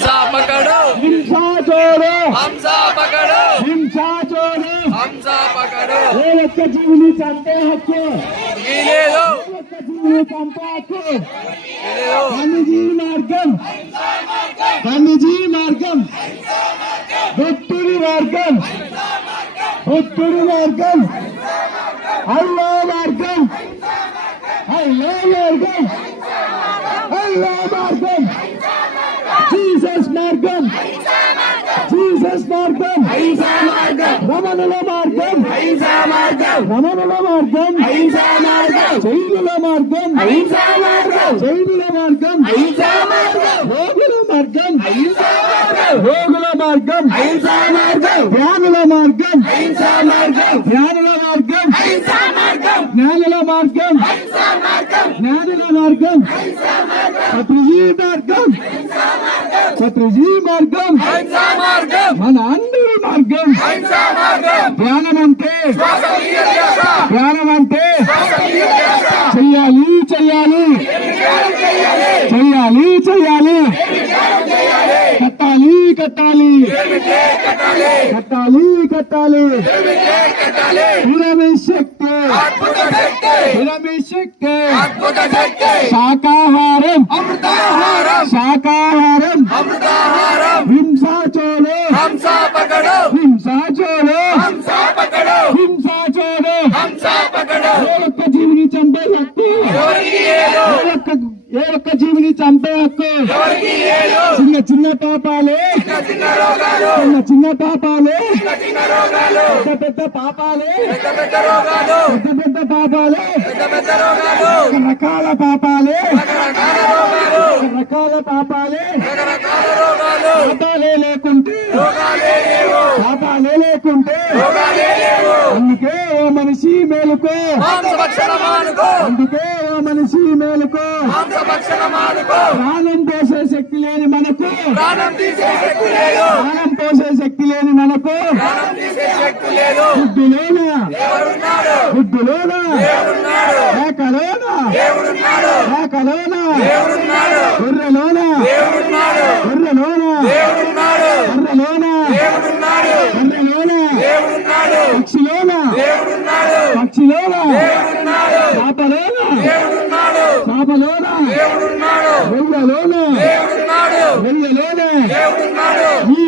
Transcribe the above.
पकड़ो हिंसा छोड़ो हमसा पकड़ो हिंसा छोड़ो हमसा पकड़ो ఏ ఒక్క జీవిని చంపే హక్కు गिले दो ఏ ఒక్క జీవిని చంపే హక్కు गिले दो గాంధీజీ మార్గం గాంధీజీ మార్గం భక్తుడి మార్గం భక్తుడి మార్గం అల్లా మార్గం అల్లా మార్గం అల్లా మార్గం జీసస్ మార్గం జీసస్ మార్గం అహింసా మార్గం రమణుల మార్గం అహింసా మార్గం రమణుల మార్గం అహింసా మార్గం జైనుల మార్గం అహింసా మార్గం జైనుల మార్గం అహింసా మార్గం రోగుల మార్గం అహింసా మార్గం రోగుల మార్గం అహింసా మార్గం జ్ఞానుల మార్గం అహింసా మార్గం జ్ఞానుల మార్గం అహింసా మార్గం జ్ఞానుల మార్గం అహింసా మార్గం జ్ఞానుల మార్గం అహింసా మార్గం శత్రుజీ మార్గం అహింసా మార్గం శత్రుజీ మార్గం हमसा मार्गम మన అందరి మార్గం हमसा मार्गम ధ్యానం అంటే स्वास्थ्य ध्यासा ధ్యానం అంటే स्वास्थ्य ध्यासा చెయ్యాలి చెయ్యాలి చెయ్యాలి చెయ్యాలి కట్టాలి కట్టాలి कटाले కట్టాలి కట్టాలి कटाले పిరమిడ్ శక్తి अद्भुत शक्ति పిరమిడ్ శక్తి अद्भुत शक्ति శాకాహారం अमृताहारम శాకాహారం अमृताहारम హింసా చోలో हमसा पकड़ो హింసా చోలో हमसा पकड़ो హింసా చోలో हमसा पकड़ो ఏ ఒక్క జీవిని చంపే హక్కు ఎవరికి ఏదో ఏ ఒక్క జీవిని చంపే హక్కు ఎవరికి ఏదో చిన్న చిన్న పాపాలే చిన్న రోగాలు చిన్న చిన్న పాపాలే చిన్న రోగాలు పెద్ద పెద్ద పాపాలే పెద్ద రోగాలు పెద్ద పెద్ద పాపాలే పెద్ద రోగాలు రకరకాల పాపాలే రకరకాల రోగాలు రకరకాల పాపాలే రకరకాల రోగాలు పాపాలే లేకుంటే రోగాలే లేవు పాపాలే లేకుంటే రోగాలే లేవు అందుకే ఓ మనిషి మేలుకో మాంసభక్షణ మానుకో అందుకే ఓ మనిషి మేలుకో మాంసభక్షణ మానుకో ప్రాణం పోసే శక్తి లేని మనకు ప్రాణం తీసే శక్తి లేదు ప్రాణం పోసే శక్తి లేని మనకు ప్రాణం తీసే శక్తి లేదు బుద్ధిలోన దేవుడున్నాడు బుద్ధిలోన దేవుడున్నాడు మేకలోన దేవుడున్నాడు మేకలోన దేవుడున్నాడు గొర్రెలోన దేవుడున్నాడు గొర్రెలోన దేవుడున్నాడు గొర్రెలోన దేవుడున్నాడు గొర్రెలోన దేవుడున్నాడు పక్షిలోన దేవుడున్నాడు పక్షిలోన దేవుడున్నాడు చాపలోన దేవుడున్నాడు చాపలోన దేవుడున్నాడు వెయ్యలోన దేవుడున్నాడు వెయ్యలోన దేవుడున్నాడు ఈ